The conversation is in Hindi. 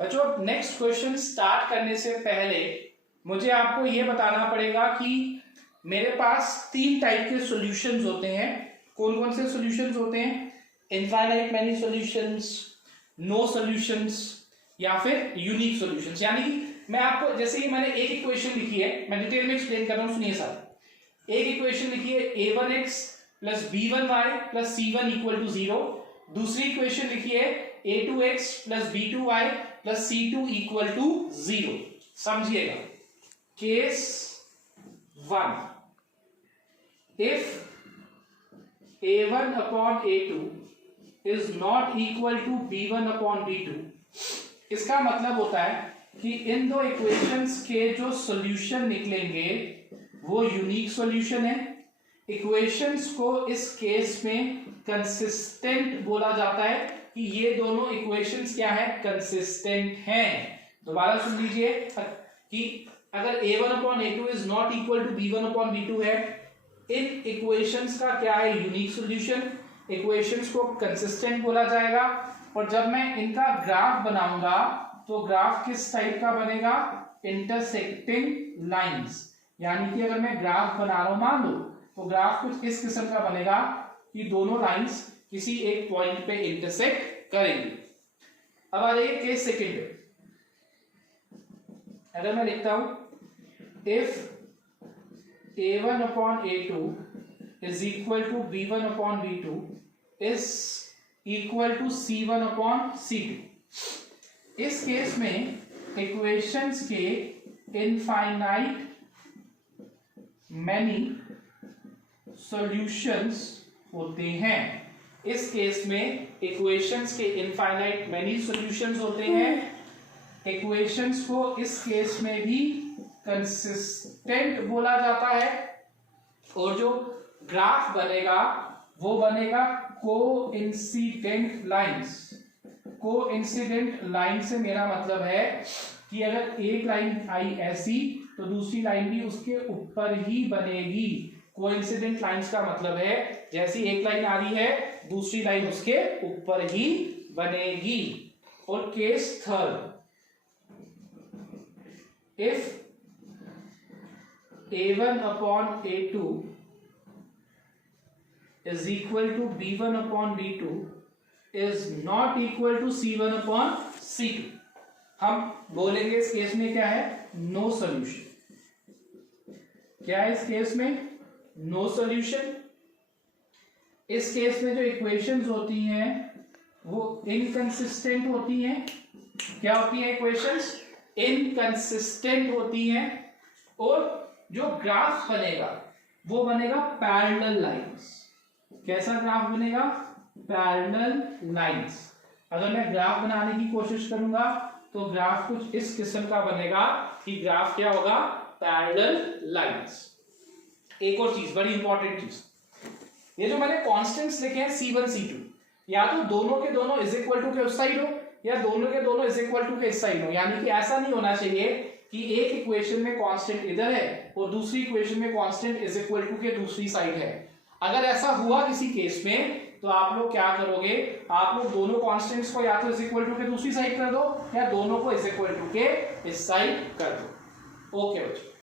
बच्चों अब नेक्स्ट क्वेश्चन स्टार्ट करने से पहले मुझे आपको यह बताना पड़ेगा कि मेरे पास तीन टाइप के सॉल्यूशंस होते हैं। कौन कौन से सॉल्यूशंस होते हैं? Infinite many solutions, no solutions या फिर यूनिक सॉल्यूशंस। यानी कि मैं आपको जैसे ही मैंने एक इक्वेशन लिखी है, मैं डिटेल में एक्सप्लेन कर रहा हूं, सुनिए साहब। एक इक्वेशन लिखी है a1x plus b1y plus c1 equal to 0। दूसरी इक्वेशन लिखी है a2x plus b2y plus c2 equal to 0। समझिएगा। Case 1, if a1 upon a2 is not equal to b1 upon b2, इसका मतलब होता है कि इन दो इक्वेशंस के जो सॉल्यूशन निकलेंगे वो यूनिक सॉल्यूशन है। इक्वेशंस को इस केस में कंसिस्टेंट बोला जाता है कि ये दोनों इक्वेशंस क्या है? कंसिस्टेंट हैं। दोबारा सुन लीजिए कि अगर a1 upon a2 is not equal to b1 upon b2 है, इन इक्वेशंस का क्या है? Unique solution. इक्वेशंस को कंसिस्टेंट बोला जाएगा। और जब मैं इनका ग्राफ बनाऊंगा तो ग्राफ किस टाइप का बनेगा? Intersecting lines. यानी कि अगर मैं ग्राफ बना रहा हूं, मान लो, तो ग्राफ कुछ इस किस्म का बनेगा कि दोनों लाइंस किसी एक पॉइंट पे इंटरसेक्ट करेंगी। अब आ जाइए केस सेकंड पे। अगर मैं लिखता हूं if a1 upon a2 is equal to b1 upon b2 is equal to c1 upon c2। इस केस में इक्वेशंस के इनफाइनाइट मैनी सॉल्यूशंस होते हैं। इस केस में इक्वेशंस के इनफाइनाइट मैनी सॉल्यूशंस होते हैं। इक्वेशंस को इस केस में भी कंसिस्टेंट बोला जाता है। और जो ग्राफ बनेगा वो बनेगा कोइंसिडेंट लाइंस। कोइंसिडेंट लाइन से मेरा मतलब है कि अगर एक लाइन आई ऐसी तो दूसरी लाइन भी उसके ऊपर ही बनेगी। कोइंसिडेंट लाइंस का मतलब है जैसी एक लाइन आ रही है दूसरी लाइन उसके ऊपर ही बनेगी। और case third, if a1 upon a2 is equal to b1 upon b2 is not equal to c1 upon c2, हम बोलेंगे इस केस में क्या है? No solution. क्या है इस केस में? No solution. इस केस में जो इक्वेशंस होती हैं वो इनकंसिस्टेंट होती हैं। क्या होती हैं इक्वेशंस? इनकंसिस्टेंट होती हैं। और जो ग्राफ बनेगा वो बनेगा पैरेलल लाइंस। कैसा ग्राफ बनेगा? Parallel lines. अगर मैं ग्राफ बनाने की कोशिश करूंगा तो ग्राफ कुछ इस किस्म का बनेगा कि ग्राफ क्या होगा? Parallel lines. एक और चीज, बड़ी इंपॉर्टेंट चीज, ये जो मैंने कांस्टेंट्स लिखे हैं c1 c2, या तो दोनों के दोनों इज इक्वल टू के उस साइड हो या दोनों के दोनों इज इक्वल टू के इस साइड हो। यानी कि ऐसा नहीं होना चाहिए कि एक इक्वेशन में कांस्टेंट इधर है और दूसरी इक्वेशन में कांस्टेंट इज इक्वल टू के दूसरी साइड है। अगर ऐसा हुआ किसी केस में तो आप लोग क्या करोगे? आप लोग दोनों कांस्टेंट्स को या तो इज इक्वल टू के दूसरी साइड कर दो या दोनों को इज इक्वल टू के इस साइड कर दो। ओके बच्चों।